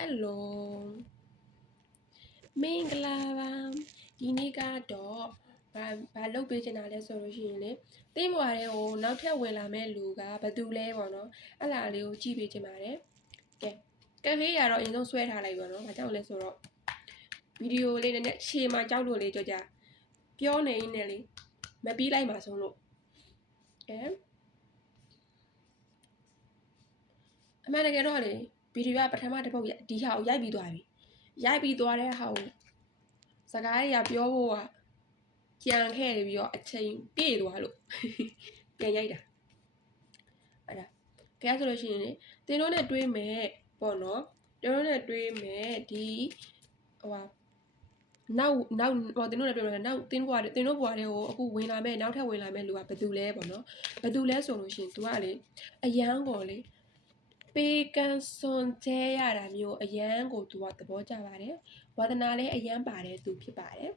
Hello မင်္ဂလာပါဒီနေ့ကတော့ဘာလုပ်ပေးချင်တာလဲဆိုလို့ရှိရင်လေတင်းပွားတဲ့ကိုနောက်ထပ်ဝင်လာမဲ့လူကဘယ်သူလဲပေါ့နော်အဲ့လာလေးကိုကြည့်ပေးချင်ပါတယ်ကဲလေးရတော့အရင်ဆုံးဆွဲထားလိုက်ပါနော်ဘာကြောင့်လဲဆိုတော့ဗီဒီယိုလေးနဲ့ရှေ့မှာကြောက်လို့လေးကြောကြပြောနေနေလေမပြီးလိုက်မှာဆုံးလို့အမှန်တကယ်တော့လေဗီဒီယိုကပထမတစ်ပုတ်ဒီဟာကိုရိုက်ပြီးသွားပြီရိုက်ပြီးသွားတဲ့ဟာကိုစကားတွေကပြောဖို့ကကြံခဲ့ပြီးတော့အချိန်ပြည့်သွားလို့ပြန်ရိုက်တာအဲ့ဒါကြဆိုလို့ရှိရင်တင်တို့နဲ့တွေးမယ်ပေါ့နော်တင်တို့နဲ့တွေးမယ်ဒီဟိုနောက်ဟိုတင်တို့နဲ့တွေးမယ်နောက်တင်တို့ဘွားတွေကိုအခုဝင်လာမယ်နောက်ထပ်ဝင်လာမယ်လူကဘယ်သူလဲပေါ့နော်ဘယ်သူလဲဆိုလို့ရှိရင် तू ကလေအရန်ကိုလေပေးကန်စွန်ကျဲရတာမျိုးအရန်ကို तू ကသဘောကျပါတယ်ဝါသနာလည်းအရန်ပါတယ်သူဖြစ်ပါတယ်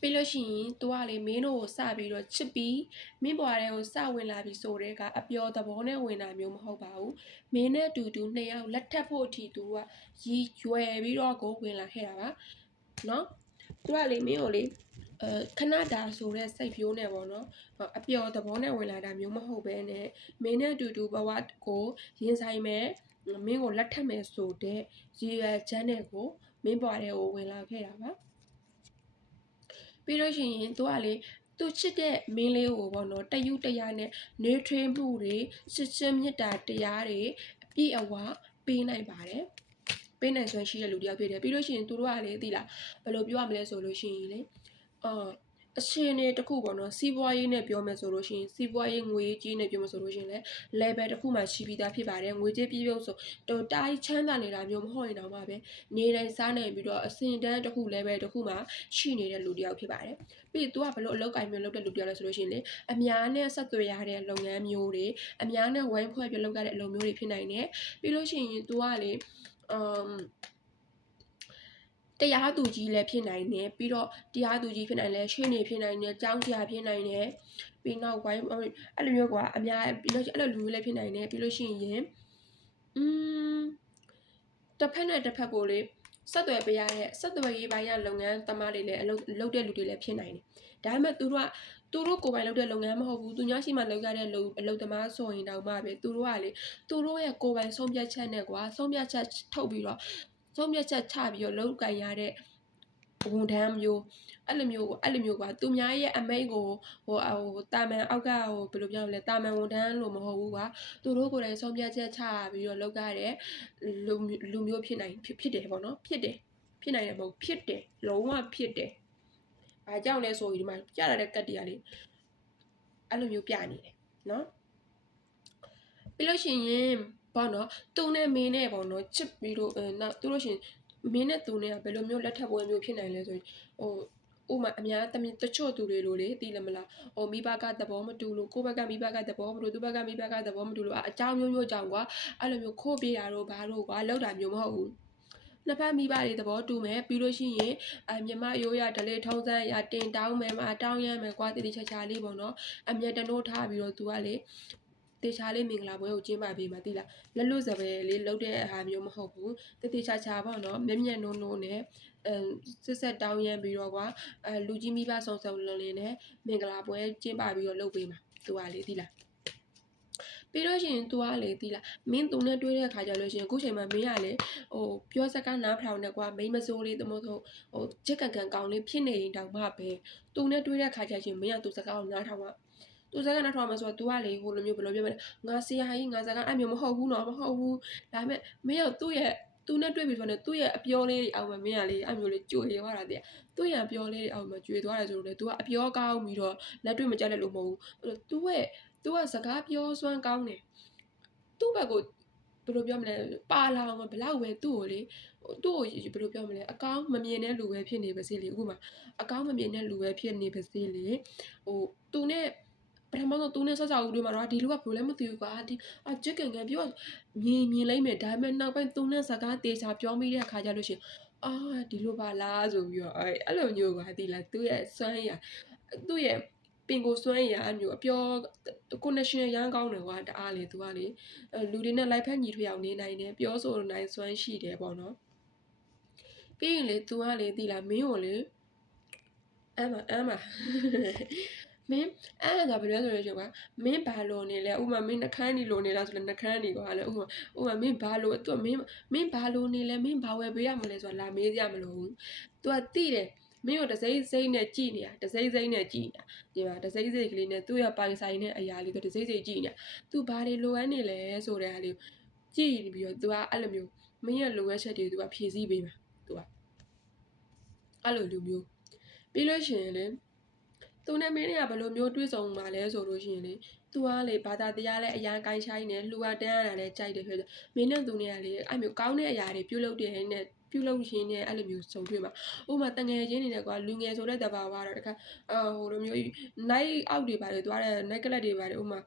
ပြီးလို့ရှိရင် तू ကလေမင်းတို့ကိုစပြီးတော့ချစ်ပြီးမင်းဘွားတွေကိုစဝင်လာပြီးဆိုတဲ့ကအပျော်သဘောနဲ့ဝင်တာမျိုးမဟုတ်ပါဘူးမင်းနဲ့တူတူနှစ်ယောက်လက်ထပ်ဖို့အထိ तू ကရီရွယ်ပြီးတော့ကိုဝင်လာခဲ့တာပါနော် तू ကလေမင်းကိုလေခဏတာဆိုတဲ့စိတ်ဖြိုးနေပေါ့နော်အပျော်သဘောနဲ့ဝင်လာတာမျိုးမဟုတ်ပဲနဲ့မင်းနဲ့တူတူဘဝကိုရင်ဆိုင်မဲ့မင်းကိုလက်ထပ်မယ်ဆိုတဲ့ရည်ရွယ်ချက်နဲ့ကိုမင်းဘွားတွေကိုဝင်လာခဲ့တာပါပြီးလို့ရှိရင် तू ကလေသူချစ်တဲ့မင်းလေးကိုပေါ့နော်တယူတရားနဲ့နေထွေးမှုတွေချစ်ချင်းမြတ်တာတရားတွေအပြည့်အဝပေးနိုင်ပါတယ်ပေးနိုင်စွမ်းရှိတဲ့လူတယောက်ဖြစ်တယ်ပြီးလို့ရှိရင်သူတို့ကလေသိလားဘယ်လိုပြောရမလဲဆိုလို့ရှိရင်လေအခြေအနေတစ်ခုပေါ့နော်စီးပွားရေးနဲ့ပြောမယ်ဆိုလို့ရှိရင်စီးပွားရေးငွေကြီးနဲ့ပြောမယ်ဆိုလို့ရှိရင်လည်း level တစ်ခုမှရှိပြီးသားဖြစ်ပါတယ်ငွေကြေးပြည့်စုံဆိုတိုင်းချမ်းသာနေတာမျိုးမဟုတ်ရင်တော့မှပဲနေတိုင်းစားနိုင်ပြီးတော့အစင်တန်းတစ်ခု level တစ်ခုမှရှိနေတဲ့လူတယောက်ဖြစ်ပါတယ်ပြီး तू ကဘယ်လိုအလုပ်ကိုင်မျိုးလုပ်တဲ့လူတယောက်လဲဆိုလို့ရှိရင်လေအများနဲ့ဆက်သွယ်ရတဲ့လုပ်ငန်းမျိုးတွေအများနဲ့ဝိုင်းဖွဲ့ပြလုပ်ရတဲ့အလုပ်မျိုးတွေဖြစ်နိုင်တယ်ပြီးလို့ရှိရင် तू ကလေတရားသူကြီးလည်းဖြစ်နိုင်တယ်ပြီးတော့တရားသူကြီးဖြစ်နိုင်လဲရှေ့နေဖြစ်နိုင်တယ်ကျောင်းဆရာဖြစ်နိုင်တယ်ပြီးနောက်ဝိုင်းအဲ့လိုမျိုးကအများပြီးလို့အဲ့လိုလူမျိုးလည်းဖြစ်နိုင်တယ်ပြီးလို့ရှိရင်တစ်ဖက်နဲ့တစ်ဖက်ကိုလေဆက်သွယ်ပေးရတဲ့ဆက်သွယ်ရေးပိုင်းရလုပ်ငန်းသမားတွေလည်းအလုပ်တဲ့လူတွေလည်းဖြစ်နိုင်တယ်ဒါပေမဲ့သူတို့ကိုယ်ပိုင်လုပ်တဲ့လုပ်ငန်းမဟုတ်ဘူးသူများရှိမှလုပ်ရတဲ့အလုပ်သမားဆိုရင်တောင်မှပဲသူတို့ကလေသူတို့ရဲ့ကိုယ်ပိုင်ဆုံးဖြတ်ချက်နဲ့ကွာဆုံးဖြတ်ချက်ထုတ်ပြီးတော့ဆုံးဖြတ်ချက်ချပြီးတော့လုပ်ကင်ရတဲ့ဝန်ထမ်းမျိုးအဲ့လိုမျိုးကွာသူများရဲ့အမိန့်ကိုတာမန်အောက်ကဘယ်လိုပြောမလဲတာမန်ဝန်ထမ်းလို့မဟုတ်ဘူးကွာသူတို့ကိုယ်တိုင်ဆုံးဖြတ်ချက်ချပြီးတော့လုပ်ရတဲ့လူမျိုးဖြစ်တယ်ပေါ့နော်ဖြစ်နိုင်တယ်မဟုတ်ဖြစ်တယ်လုံးဝဖြစ်တယ်ဘာကြောင့်လဲဆိုရင်ဒီမှာပြလာတဲ့ကတ်တရားလေးအဲ့လိုမျိုးပြနေတယ်နော်ပြီးလို့ရှိရင်ပေါ့နော်သူနဲ့မင်းနဲ့ပေါ့နော်ချစ်ပြီးတော့နောက်သူလို့ရှိရင်မင်းနဲ့သူနဲ့ဘယ်လိုမျိုးလက်ထပ်ပွဲမျိုးဖြစ်နိုင်လဲဆိုရင်ဥမာအများတချို့သူတွေလိုလေသိလမလားမိဘကသဘောမတူလို့ကိုယ့်ဘက်ကမိဘကသဘောမတူသူဘက်ကမိဘကသဘောမတူလို့အကြောင်းမျိုးကြောင့်ကွာအဲ့လိုမျိုးခိုးပြေးတာတော့ဘာလို့ကွာလောက်တာမျိုးမဟုတ်ဘူးနှစ်ဖက်မိဘတွေသဘောတူမယ်ပြီးလို့ရှိရင်မြမရိုးရဒလေးထုံးစံရတင်တောင်းမယ်မတောင်းရမယ်ကွာတိတိချာချာလေးပေါ့နော်အမြဲတနိုးထားပြီးတော့ तू ကလေတေချာလေးမင်္ဂလာပွဲကိုကျင်းပပေးမှာသိလားလက်လွတ်စပယ်လေးလုပ်တဲ့ဟာမျိုးမဟုတ်ဘူးတေချာချာပေါ့နော်မျက်မျက်နှုံနဲ့စစ်တောင်းရမ်းပြီးတော့ကွာလူကြီးမိဘဆုံလင်းနဲ့မင်္ဂလာပွဲကျင်းပပြီးတော့လုပ်ပေးမှာ तू ကလေသိလားပြီးလို့ရှိရင် तू ကလေသိလားမင်းသူနဲ့တွေ့တဲ့အခါကျလို့ရှိရင်အခုချိန်မှာမင်းကလေပြောစကားနားထောင်နေကွာမိမစိုးလေးတမို့ဆိုချစ်ကန်ကောင်းလေးဖြစ်နေရင်တောင်မှပဲသူနဲ့တွေ့တဲ့အခါကျရင်မင်းကသူစကားကိုနားထောင်မှာသူစကားနားထောင်မှာဆိုတော့ तू ကလေဟိုလိုမျိုးဘယ်လိုပြောမလဲငါဆရာကြီးငါစကားအဲ့မျိုးမဟုတ်ဘူးနော်မဟုတ်ဘူးဒါပေမဲ့မင်းကသူနဲ့တွေ့ပြီဆိုတော့သူ့ရဲ့အပြောလေးအောက်မှာမင်းကလေအဲ့မျိုးလေးကြွေသွားတာတဲ့သူ့ရဲ့အပြောလေးအောက်မှာကြွေသွားတယ်ဆိုတော့လေ तू ကအပြောကောင်းပြီးတော့လက်တွေ့မကြက်လက်လို့မဟုတ်ဘူး तू ကစကားပြောစွမ်းကောင်းတယ်သူ့ဘက်ကိုဘယ်လိုပြောမလဲပါလာအောင်ဘလောက်ပဲသူ့ကိုဘယ်လိုပြောမလဲအကောင်းမမြင်တဲ့လူပဲဖြစ်နေပါစေလေအခုမှအကောင်းမမြင်တဲ့လူပဲဖြစ်နေပါစေလေသူနဲ့ပထမဆုံးသူနဲ့ဆက်စားဦးတွေမှာတော့ဒီလူကဘယ်လိုလဲမသိဘူးကွာဒီချစ်ကန်ပြောမြင်လိုက်မယ်ဒါပေမဲ့နောက်ပိုင်းသူနဲ့စကားတေချာပြောမိတဲ့အခါကျလို့ရှိရင်ဒီလိုပါလားဆိုပြီးတော့အဲ့လိုမျိုးကွာဒီလားသူ့ရဲ့စွမ်းရသူ့ရဲ့ ပင်ကိုစွမ်းရအမျိုးအပြောconnection ရမ်းကောင်းတယ်ကွာတအားလေသူကလေလူတွေနဲ့ live ဖက်ညီထွေအောင်နေနိုင်တယ်ပြောဆိုနိုင်စွမ်းရှိတယ်ပေါ့နော်ပြီးရင်လေသူကလေဒီလားမင်းကိုလေအမမင်းအဲ့ဒါဘယ်လိုလဲဆိုတော့ကွာမင်းဘာလို့နေလဲဥမာမင်းနှခမ်းနေလို့နေလားဆိုတော့နှခမ်းနေကွာလေဥမာမင်းဘာလို့သူမင်းဘာလို့နေလဲမင်းဘာဝယ်ပေးရမလဲဆိုတာလာမေးကြမလို့သူကတိတယ်မင်းတို့တစိမ့်စိမ့်နဲ့ကြည်နေတာတစိမ့်စိမ့်နဲ့ကြည်နေတာဒီမှာတစိမ့်စိမ့်ကလေးနဲ့သူ့ရဲ့ပိုင်ဆိုင်တဲ့အရာလေးသူတစိမ့်စိမ့်ကြည်နေတာသူဘာတွေလိုအပ်နေလဲဆိုတဲ့ဟာလေးကြည်ပြီးတော့သူကအဲ့လိုမျိုးမင်းရဲ့လိုအပ်ချက်တွေသူကဖြည့်ဆည်းပေးမှာသူကအဲ့လိုလူမျိုးပြီးလို့ရှိရင်လေသူနဲ့မင်းတွေကဘယ်လိုမျိုးတွေးဆုံမှာလဲဆိုလို့ရှိရင်လေသူကလေဘာသာတရားလဲအရန်ကိုင်းဆိုင်နေလှူအပ်တန်းရတာလဲကြိုက်တယ်ဖြစ်တယ်မင်းနဲ့သူနဲ့ကလေအဲ့မျိုးကောင်းတဲ့အရာတွေပြုလုပ်တဲ့နဲ့ပြုလုပ်ရင်းနဲ့အဲ့လိုမျိုးစုံတွေ့မှာဥပမာတငယ်ချင်းတွေနဲ့ကွာလူငယ်ဆိုတဲ့တဘာဝတော့တခါဟိုလိုမျိုး night out တွေပါတယ်သွားတဲ့ night club တွေပါတယ်ဥပမာ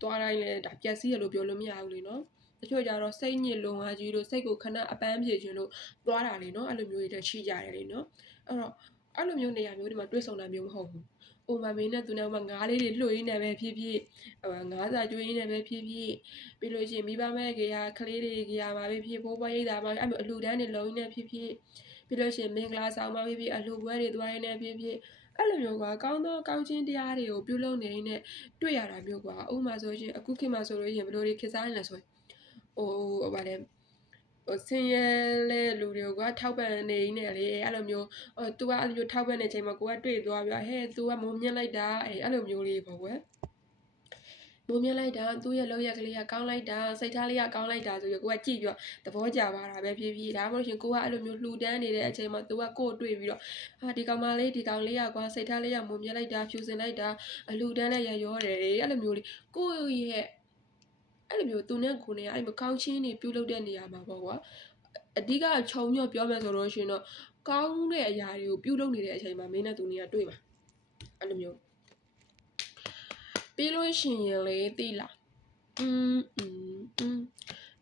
သွားတိုင်းလဲဒါပျက်စီးရလို့ပြောလို့မရဘူးလေနော်တချို့ကြတော့စိတ်ညစ်လုံဟာကြီးလို့စိတ်ကိုခဏအပန်းပြေခြင်းလို့သွားတာလေနော်အဲ့လိုမျိုးတွေရှိကြတယ်လေနော်အဲ့လိုမျိုးနေရာမျိုးတွေမှာတွေ့ဆုံတာမျိုးမဟုတ်ဘူးဥမာမင်းနဲ့သူနဲ့ဥမာငါးလေးတွေလှွေရင်းနဲ့ပဲဖြစ်ဖြစ်ငါးစာကျွေးရင်းနဲ့ပဲဖြစ်ဖြစ်ပြီးလို့ရှိရင်မိဘမဲ့ကေဟာကလေးတွေကေဟာမှာပဲဖြစ်ဖိုးပွားရိတ်တာမှာအဲ့လိုအလှူဒန်းတွေလုံးရင်းနဲ့ဖြစ်ဖြစ်ပြီးလို့ရှိရင်မင်္ဂလာဆောင်မှာဖြစ်ဖြစ်အလှူပွဲတွေသွားရင်းနဲ့ဖြစ်ဖြစ်အဲ့လိုမျိုးကကောင်းသောကောင်းခြင်းတရားတွေကိုပြုလုပ်နေနဲ့တွေ့ရတာမျိုးကွာဥမာဆိုရင်အခုခေတ်မှာဆိုလို့ရှိရင်ဘယ်လိုတွေခေတ်စားနေလဲဆိုရင်ဗါလဲဆင်းရဲလဲလူတွေကထောက်ပံ့နေနေလေအဲ့လိုမျိုးသူကအဲ့လိုမျိုးထောက်ပံ့နေချိန်မှာကိုကတွေ့သွားပြီးဟဲ့သူကမုံမြင့်လိုက်တာအဲ့လိုမျိုးလေးပေါ့ကွယ်မုံမြင့်လိုက်တာသူ့ရဲ့လောက်ရက်ကလေးကကောင်းလိုက်တာစိတ်ထားလေးကကောင်းလိုက်တာဆိုပြီးကိုကကြည့်ပြီးတော့သဘောကျသွားတာပဲဖြစ်ဖြစ်ဒါမှမဟုတ်ရှင်ကိုကအဲ့လိုမျိုးလှူဒန်းနေတဲ့အချိန်မှာသူကကို့တွေ့ပြီးတော့ဒီကောင်မလေးဒီကောင်လေးကကွာစိတ်ထားလေးကမုံမြင့်လိုက်တာဖြူစင်လိုက်တာအလှူဒန်းနဲ့ရရောတယ်အဲ့လိုမျိုးလေးကိုရဲ့အဲ့လိုမျိုးသူနဲ့ကိုနဲ့အဲ့လိုကောင်းချင်းတွေပြုလုပ်တဲ့နေရာမှာပေါ့ကွာအဓိကခြုံညော့ပြောမယ်ဆိုလို့ရှိရင်တော့ကောင်းတဲ့အရာတွေကိုပြုလုပ်နေတဲ့အချိန်မှာမင်းနဲ့သူနဲ့တွေ့မှာအဲ့လိုမျိုးပြီးလို့ရှိရင်လေသိလာ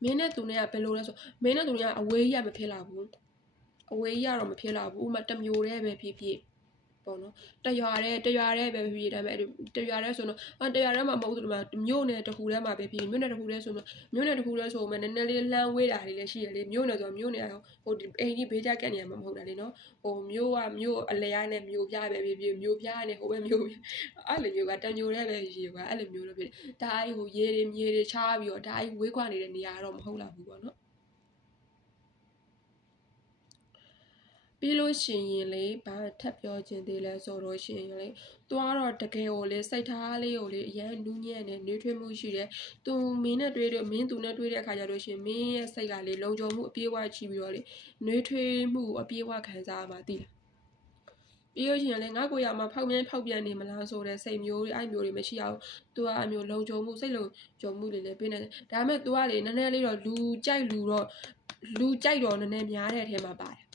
းမင်းနဲ့သူနဲ့ကဘယ်လိုလဲဆိုမင်းနဲ့သူနဲ့ကအဝေးရမဖြစ်လာဘူးအဝေးရတော့မဖြစ်လာဘူးဥမာတမျိုးတည်းပဲဖြစ်ဖြစ်ပေါ့နော်တရွာတဲ့ပဲဖြစ်ဖြစ်ဒါပေမဲ့တရွာတဲ့ဆိုတော့တရွာတဲ့မှာမဟုတ်ဘူးဒီမှာမြို့နယ်တစ်ခုထဲမှာပဲဖြစ်မြို့နယ်တစ်ခုထဲဆိုတော့မြို့နယ်တစ်ခုထဲဆိုမှနည်းနည်းလေးလှမ်းဝေးတာလေးလည်းရှိရလေမြို့နယ်ဆိုတော့မြို့နယ်ဟိုအိမ်ကြီးဘေးကြကက်နေရမှာမဟုတ်တာလေနော်မြို့ကမြို့အလဲရနဲ့မြို့ပြပဲဖြစ်မြို့ပြနဲ့ဟိုပဲမြို့အဲ့လိုမျိုးကတမျိုးတည်းပဲရှိကွာအဲ့လိုမျိုးလို့ဖြစ်ဒါအိဟိုရေတွေမြေတွေချားပြီးတော့ဒါအိဝေးခွာနေတဲ့နေရာတော့မဟုတ်လာဘူးပေါ့နော်ပြီးလို့ရှိရင်လေဘာထပ်ပြောခြင်းသေးလဲဆိုတော့ရှိရင်လေသွားတော့တကယ်ကိုလေစိတ်ထားလေးကိုလေအရန်နူးညံ့နေနှွေးထွေးမှုရှိတယ်သူမင်းနဲ့တွေ့တဲ့မင်းသူနဲ့တွေ့တဲ့အခါကျတော့ရှင်မင်းရဲ့စိတ်ကလေလုံခြုံမှုအပြည့်အဝချပြီးတော့လေနှွေးထွေးမှုအပြည့်အဝခံစားရမှာတည်လားပြီးလို့ရှိရင်လေငါကိုရမှာဖောက်ပြန်နေမလားဆိုတဲ့စိတ်မျိုးတွေအဲ့မျိုးတွေမရှိအောင်သူကအမျိုးလုံခြုံမှုစိတ်လုံခြုံမှုတွေလည်းပေးနေတယ်ဒါပေမဲ့သူကလေနည်းနည်းလေးတော့လူကြိုက်တော့နည်းနည်းများတဲ့အထဲမှာပါတယ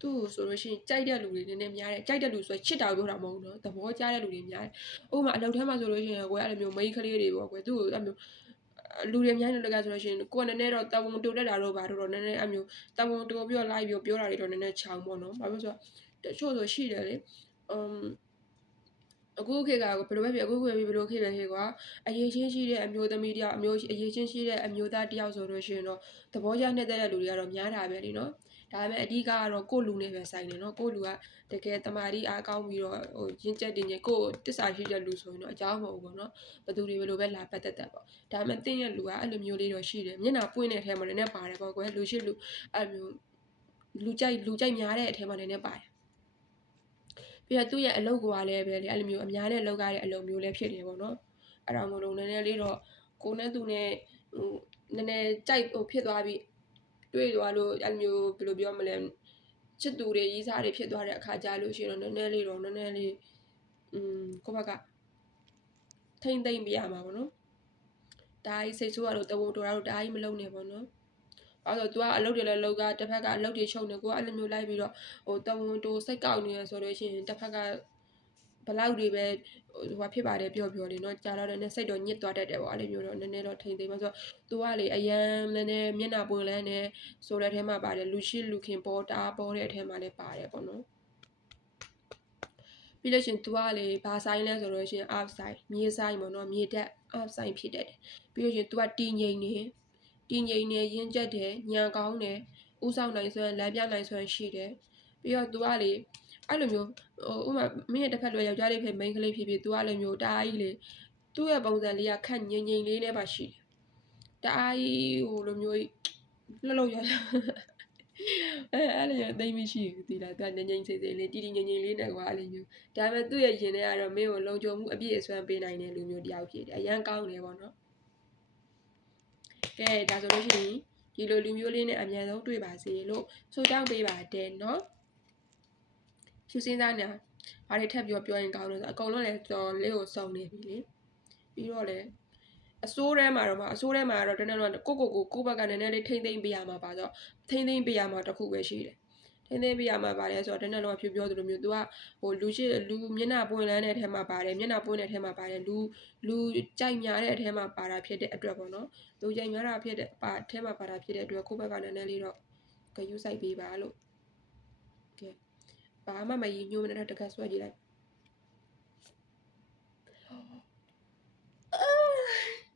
်သူ့ဆိုလို့ရှိရင်ကြိုက်တဲ့လူတွေနည်းနည်းများတယ်ကြိုက်တဲ့လူဆိုချစ်တာပြောတာမဟုတ်တော့သဘောကျတဲ့လူတွေများတယ်ဥပမာအလုပ်ထဲမှာဆိုလို့ရှိရင်ကိုယ်အဲ့လိုမျိုးမိန်းကလေးတွေပေါ့ကွယ်သူ့ကိုအဲ့မျိုးလူတွေများနေလို့ကဆိုလို့ရှိရင်ကိုယ်ကနည်းနည်းတော့တဝန်တိုတက်တာတော့ဘာတော့နည်းနည်းအဲ့မျိုးတဝန်တိုပြီးတော့လိုက်ပြီးပြောတာတွေတော့နည်းနည်းချောင်ပေါ့နော်ဘာလို့ဆိုတော့တချို့ဆိုရှိတယ်လေအခုခေတ်ကဘယ်လိုပဲဖြစ်အခုခေတ်ဘယ်လိုခေတ်ပဲဖြစ်ကွာအရေးချင်းရှိတဲ့အမျိုးသမီးတယောက်အရေးချင်းရှိတဲ့အမျိုးသားတယောက်ဆိုလို့ရှိရင်တော့သဘောကျနေတဲ့လူတွေကတော့များတာပဲလीနော်ဒါပေမဲ့အဓိကကတော့ကိုလူနဲ့ပဲဆိုင်တယ်နော်ကိုလူကတကယ်တမာတိအားကောင်းပြီးတော့ရင်းချက်တင်ချင်းကိုတစ္ဆာရှိတဲ့လူဆိုရင်တော့အကြောင်းမဟုတ်ဘူးပေါ့နော်ဘသူတွေဘယ်လိုပဲလာပတ်သက်ပေါ့ဒါပေမဲ့တင်းရဲ့လူကအဲ့လိုမျိုးလေးတော့ရှိတယ်မျက်နှာပွင့်တဲ့အထဲမှာလည်းပါတယ်ပေါ့ကွယ်လူရှိလူအဲ့မျိုးလူကြိုက်များတဲ့အထဲမှာလည်းပါတယ်ပြီးတော့သူ့ရဲ့အလုပ်ကလည်းပဲလေအဲ့လိုမျိုးအများနဲ့လောက်ရတဲ့အလုပ်မျိုးလည်းဖြစ်တယ်ပေါ့နော်အဲ့ဒါမို့လို့နည်းနည်းလေးတော့ကိုနဲ့သူနဲ့နည်းနည်းကြိုက်ဖြစ်သွားပြီးတွေ့သွားလို့အဲ့လိုမျိုးဘယ်လိုပြောမလဲချစ်သူတွေရေးစားတွေဖြစ်သွားတဲ့အခါကြာလို့ရှိရင်တော့နည်းနည်းလေးကိုဘက်ကထိမ့်သိမ့်ပြရမှာပေါ့နော်ဒါကြီးစိတ်ဆိုးရလို့တဝတော်ရတော့ဒါကြီးမလုံးနဲ့ပေါ့နော်အဲ့တော့ तू ကအလုပ်တွေလည်းလုပ်ကတစ်ဖက်ကအလုပ်တွေချုပ်နေကိုကအဲ့လိုမျိုးလိုက်ပြီးတော့တဝန်တိုစိတ်ကောက်နေရဆိုလို့ရှိရင်တစ်ဖက်ကဘလောက်တွေပဲဖြစ်ပါတယ်ပြောလေနော်ကြာတော့လည်းစိတ်တော့ညစ်သွားတတ်တယ်ပေါ့အဲ့လိုမျိုးတော့နည်းနည်းတော့ထိမ့်သိမ်းပါဆိုတော့ तू ကလေအရန်လည်းမျက်နှာပွင့်လဲနေဆိုတဲ့အထဲမှာပါတယ်လူရှိလူခင်ပေါ်တာပေါ်တဲ့အထဲမှာလည်းပါတယ်ပေါ့နော် ပြီးလို့ရှင်သူကလေဘာဆိုင်လဲဆိုလို့ရှင် up side မြေဆိုင်ပေါ့နော်မြေတက် up side ဖြစ်တတ်တယ်ပြီးလို့ရှင်သူကတည်ငြိမ်နေရင်းကျက်တယ်ညံကောင်းတယ်ဥဆောင်နိုင်စွမ်းလမ်းပြနိုင်စွမ်းရှိတယ်ပြီးတော့သူကလေအဲ့လိုမျိုးဥမာမင်းရဲ့တစ်ဖက်လွယ်ယောက်ျားလေးဖြစ် main ကလေးဖြစ်သူကလည်းမျိုးတအားကြီးလေသူ့ရဲ့ပုံစံလေးကခက်ငြိမ်လေးနဲ့ပါရှိတယ်တအားကြီးဟိုလိုမျိုးလှလှရအဲ့လိုသိမရှိဘူးဒီလားသူကငြိမ်လေးတီငြိမ်လေးနဲ့ကွာအဲ့လိုမျိုးဒါပေမဲ့သူ့ရဲ့ရင်ထဲကတော့မင်းကိုလုံခြုံမှုအပြည့်အစွမ်းပေးနိုင်တဲ့လူမျိုးတယောက်ဖြစ်တယ်အရန်ကောင်းတယ်ပေါ့နော်ကဲဒါဆိုလို့ရှိရင်ဒီလိုလူမျိုးလေးနဲ့အမြန်ဆုံးတွေ့ပါစေလို့ဆုတောင်းပေးပါတယ်နော်ဖြူစင်းသားညာဘာတွေထပ်ပြောရင်ကောင်းလို့ဆိုအကုန်လုံးလည်းတော်လေးကိုစုံနေပြီလေပြီးတော့လည်းအစိုးထဲမှာတော့တနေ့တော့ကိုဘက်ကနည်းနည်းလေးထိမ့်သိမ့်ပေးရမှာပါတော့ထိမ့်သိမ့်ပေးရမှာတစ်ခုပဲရှိတယ်ထိမ့်သိမ့်ပေးရမှာပါတယ်ဆိုတော့တနေ့တော့ဖြူပြောသလိုမျိုး तू ကဟိုလူမျက်နှာပွင့်လန်းတဲ့အထဲမှာပါတယ်မျက်နှာပွင့်တဲ့အထဲမှာပါတယ်လူကြိုက်များတဲ့အထဲမှာပါတာဖြစ်တဲ့အတွက်ပေါ့နော်လူကြိုက်များတာဖြစ်တဲ့အထဲမှာပါတာဖြစ်တဲ့အတွက်ကိုဘက်ကနည်းနည်းလေးတော့ဂရုစိုက်ပေးပါလို့ကဲဘာမှမရည်ညွှန်းနေတဲ့တကယ်ဆွဲကြည့်လိုက်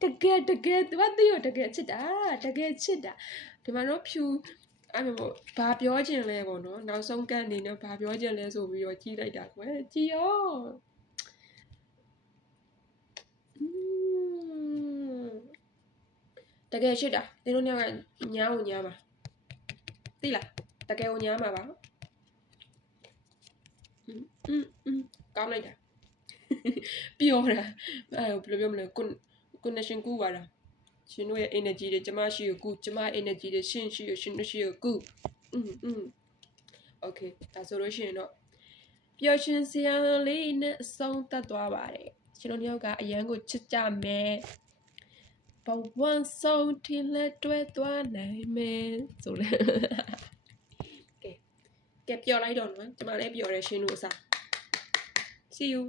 တကယ်သူကသိရတကယ်ချစ်တာဒီမှာတော့ဖြူအဲ့လိုဘာပြောချင်လဲပေါ့နော်နောက်ဆုံးကအနေနဲ့ဘာပြောချင်လဲဆိုပြီးတော့ကြီးလိုက်တာကွယ်ကြည်ရောတကယ်ချစ်တာသင်တို့ညကညားမှာသိလားတကယ်ကိုညားမှာပါကောင်းလိုက်တာပြောတာအဲ့ဘယ်လိုပြောမလဲconnection ကူပါတာရှင်တို့ရဲ့ energy တွေကျမရှိကိုကူကျမ energy တွေရှင်တို့ရှိကိုကူokay ဒါဆိုလို့ရှိရင်တော့ပျော်ရွှင်စရာလေးနဲ့အဆုံးသတ်သွားပါတယ်ရှင်တို့ညကအရန်ကိုချစ်ကြမယ်ဘဝဆုံးထင်လက်တွဲသွားနိုင်မယ်ဆိုလဲကဲပျော်လိုက်တော့နော်ကျမလည်းပျော်တယ်ရှင်တို့အစား see you